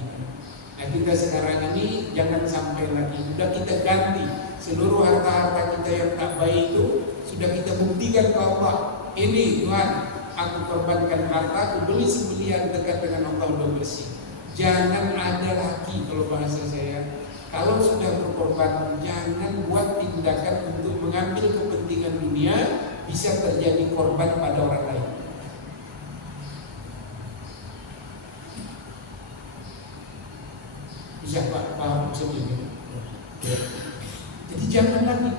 Nah, kita sekarang ini jangan sampai lagi, sudah kita ganti seluruh harta-harta kita yang tak baik itu, sudah kita buktikan ke Allah, ini Tuhan, aku korbankan harta, aku beli sembelihan dekat dengan Allah, udah bersih. Jangan ada lagi, kalau bahasa saya, kalau sudah berkorban, jangan buat tindakan untuk mengambil kepentingan dunia, bisa terjadi korban pada orang lain. Bisa Pak, paham maksudnya? Jadi jangan lagi.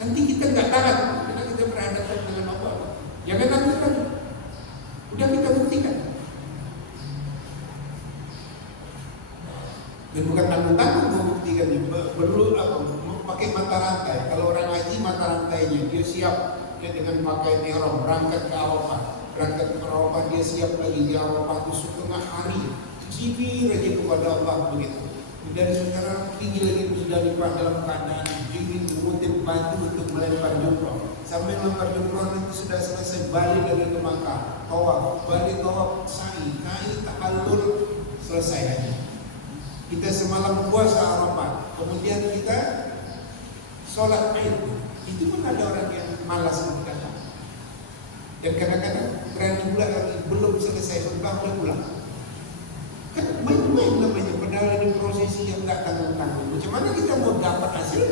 Nanti kita nggak taat, karena kita berhadapan dengan Allah. Jangan lagi. Udah kita buktikan. Dan bukan tanggung-tanggung membuktikannya. Perlu apa? Pakai mata rantai. Kalau orang haji mata rantainya, dia siap ya, dengan pakai ihram, berangkat ke Arafah. Berangkat ke Arafah, dia siap lagi di Arafah itu setengah hari. Jibir aja kepada Allah begitu. Dan sekarang tinggi lagi sudah lipat dalam keadaan dingin, mengutip batu untuk melempar jumroh. Sampai melempar jumroh nanti sudah selesai, balik dari ke Makkah, tawaf, balik tawaf, sa'i, tahallul, selesai aja. Kita semalam puasa Arafah, kemudian kita sholat Id. Itu pun ada orang yang malas berkata. Dan kadang-kadang berani pula lagi, belum selesai khutbah udah pulang. Kan main-main namanya, padahal ini prosesi yang nggak tanggung-tanggung. Macam mana kita mau dapat hasil?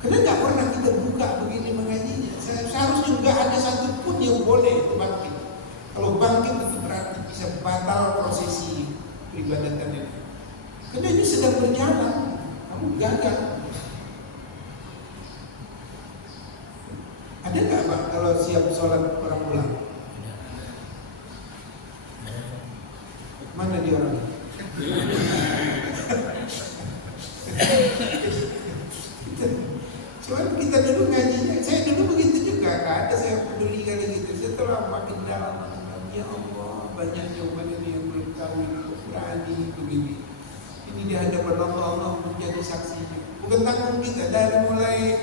Karena nggak pernah kita buka begini mengajinya. Seharusnya nggak ada satu pun yang boleh bangkit. Kalau bangkit itu berarti bisa batal prosesi peribadatan ini. Karena ini sedang berjalan, kamu gagal. Ada nggak Pak kalau siap sholat orang pulang? Mana dia orang? Soalnya kita dulu ngajinya, saya dulu begitu juga, gak ada saya peduli kali gitu. Setelah makin dalam, ya Allah, banyak jawaban ini yang belum tahu ini, berani begini. Ini di hadapan Allah menjadi saksinya. Bukan tanggung kita, dari mulai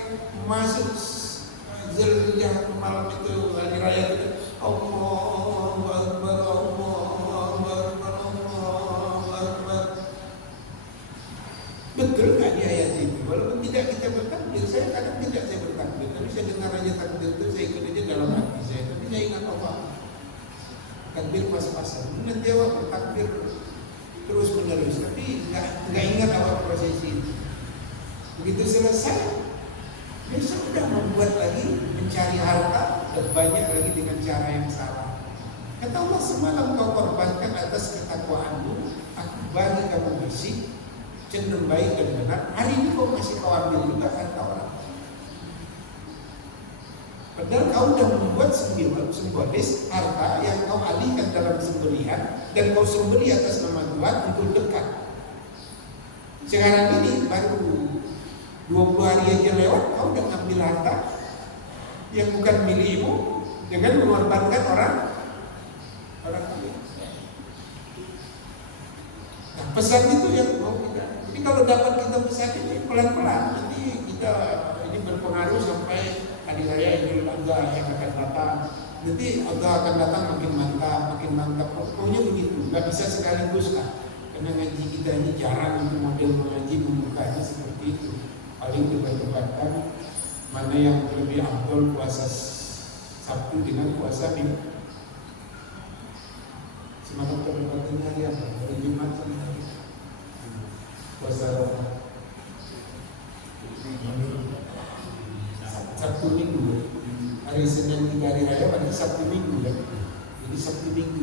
masuk Zulhijjah malam itu, hari raya itu, Allahu Akbar, betul nggak di ayat itu? Walaupun tidak kita bertakbir, saya kadang tidak saya bertakbir, tapi saya dengar aja takbir itu, saya ikut aja dalam hati saya. Tapi saya ingat Allah, takbir pas-pasan. Nanti awak bertakbir terus menerus, tapi nggak ingat awak prosesi itu. Begitu selesai, besok sudah membuat lagi mencari harta dan banyak lagi dengan cara yang salah. Kata Allah, semalam kau korbankan atas ketakwaanmu, aku bagi kamu bersih, cenderung baik dan benar. Hari ini kau masih kau ambil juga harta orang. Padahal kau sudah membuat simbolis harta yang kau alihkan dalam sembelihan dan kau sembelih atas nama Tuhan untuk dekat. Sekarang ini baru 20 hari aja lewat, kau udah ngambil harta yang bukan milikmu dengan mengorbankan orang lain. Nah, pesan itu yang mau kita. Jadi kalau dapat kita pesan ini pelan-pelan, nanti kita ini berpengaruh sampai hari raya Idul Adha yang akan datang. Nanti Adha akan datang makin mantap. Pokoknya begitu, nggak bisa sekaligus lah. Karena ngaji kita ini jarang untuk model mengaji membukanya seperti itu. Paling diperdebatkan mana yang lebih afdol, puasa Sabtu dengan puasa Minggu. Semalam perdebatannya hari apa? Hari Jumat sama hari puasa Sabtu Minggu. Hari Senin 3 hari raya, berarti Sabtu Minggu kan? Jadi Sabtu Minggu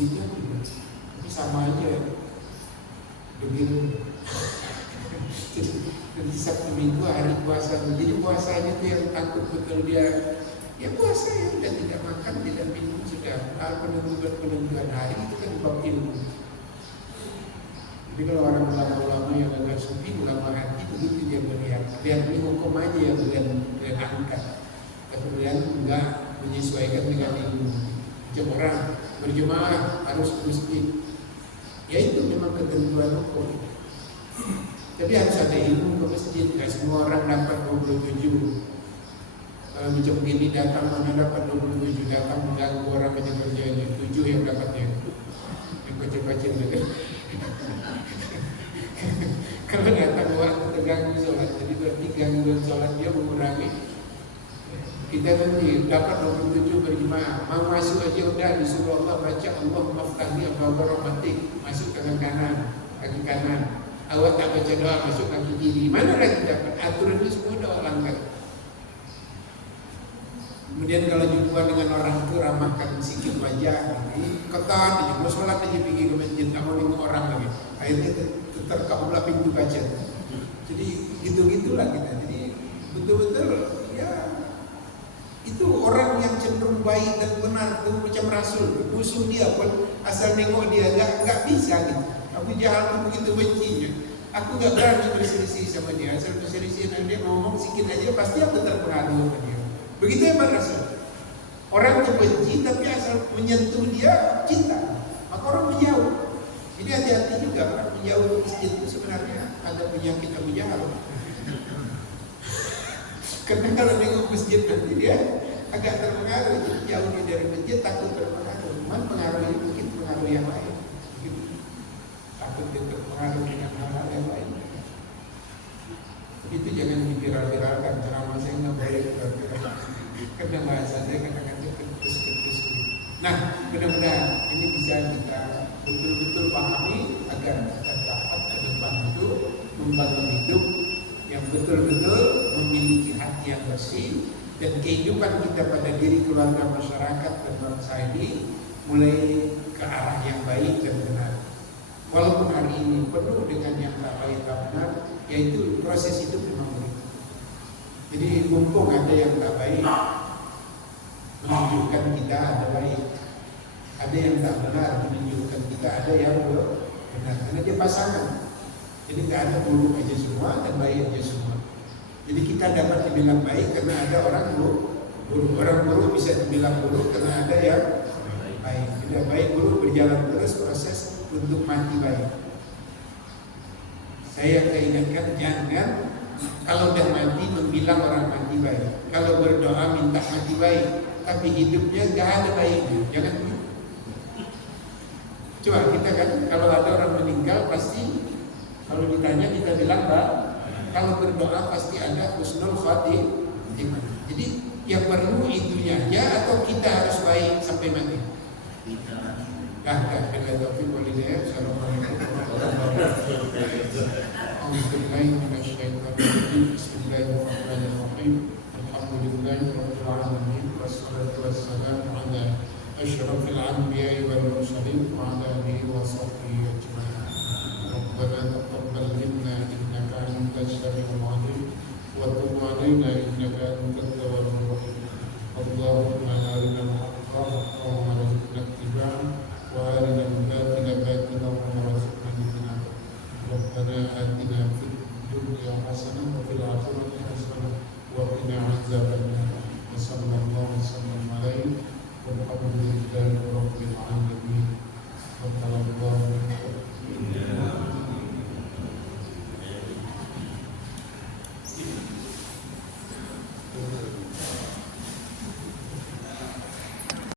itu tapi sama aja. Begitu. Jadi Sabtu Minggu hari puasa. Jadi puasanya itu yang takut betul dia. Ya puasa ya udah tidak makan, tidak minum, sudah penentuan hari itu kan bab ilmu. Jadi kalau orang ulama-ulama yang agak sufi, ulama hati begitu dia melihat. Lihat ini hukum aja yang kalian angkat. Kemudian enggak menyesuaikan dengan ilmu. Macam orang berjemaah harus ke masjid. Ya itu memang ketentuan hukum. Tapi harus ada ilmu ke masjid. Tidak semua orang dapat 27. Kalau macam begini datang mana dapat 27, datang mengganggu orang banyak kerjanya. 7 yang dapatnya. Yang kecil-kecil juga. Kalau datang waktu terganggu sholat, jadi berarti gangguan sholat dia mengurangi. Kita nanti dapat 27 berjemaah, mau masuk aja udah disuruh Allah baca Allah maftahni abwaaba rahmatik, masuk tangan kanan, kaki kanan. Awak tak baca doa, masuk kaki kiri. Mana lagi dapat aturan ini semua doa langgar. Kemudian kalau jumpa dengan orang itu ramahkan sikit wajah, ketat aja, mau sholat aja pergi ke masjid, tak mau nengok orang lagi. Akhirnya terkabullah pintu kaca. Jadi gitu-gitulah kita. Jadi betul-betul ya. Itu orang yang cenderung baik dan benar itu macam Rasul. Musuh dia pun asal nengok dia nggak bisa gitu. Abu Jahal pun begitu bencinya. Aku nggak berani berselisih sama dia. Asal berselisih dan dia ngomong sedikit aja pasti aku terpengaruh sama dia. Begitu hebat Rasul. Orang itu benci tapi asal menyentuh dia cinta. Maka orang menjauh. Jadi hati-hati juga orang menjauh masjid itu sebenarnya ada penyakit Abu Jahal. Karena kalau nengok masjid nanti dia agak terpengaruh, jadi jauh dari masjid takut terpengaruh. Cuman pengaruh itu mungkin pengaruh yang lain, takut dia terpengaruh dengan hal-hal yang lain. Itu jangan diviral-viralkan, ceramah saya nggak boleh viral-viral. Karena bahasanya kadang-kadang ketus-ketus. Nah, mudah-mudahan ini bisa kita betul-betul pahami agar kita dapat ke depan itu membangun hidup yang betul-betul memiliki hati yang bersih dan kehidupan kita pada diri keluarga masyarakat dan bangsa ini mulai ke arah yang baik dan benar. Walaupun hari ini penuh dengan yang tak baik tak benar, yaitu proses hidup memang begitu. Jadi mumpung ada yang tak baik, menunjukkan kita ada baik. Ada yang tak benar, menunjukkan kita ada yang benar. Karena dia pasangan. Jadi tidak ada buruk aja semua dan baik aja semua. Jadi kita dapat dibilang baik karena ada orang buruk. Orang buruk bisa dibilang buruk karena ada yang baik. Tidak baik buruk berjalan terus proses untuk mati baik. Saya ingatkan jangan kalau udah mati membilang orang mati baik. Kalau berdoa minta mati baik, tapi hidupnya nggak ada baiknya. Jangan begitu. Coba kita kan kalau ada orang meninggal pasti kalau ditanya kita bilang Mbak, kalau berdoa pasti ada husnul khatimah. Jadi yang perlu itunya aja atau kita harus baik sampai mati? Kita taufiq wal hidayah. Assalamualaikum warahmatullahi wabarakatuh. Bismillahirrahmanirrahim. Alhamdulillahirabbil alamin wassalatu wassalamu ala asyrafil anbiya'i wal mursalin wa ala alihi wa sahbihi ajma'in. Rabbana taqabbal minna innaka antas samiul 'alim wa tub 'alaina innaka antat tawwabur rahim. اللهم أرنا الحق حقا وارزقنا اتباعه وأرنا الباطل باطلا وارزقنا اجتنابه. ربنا آتنا في الدنيا حسنة وفي الآخرة حسنة وقنا عذاب النار. وصلى الله وسلم عليه والحمد لله رب العالمين.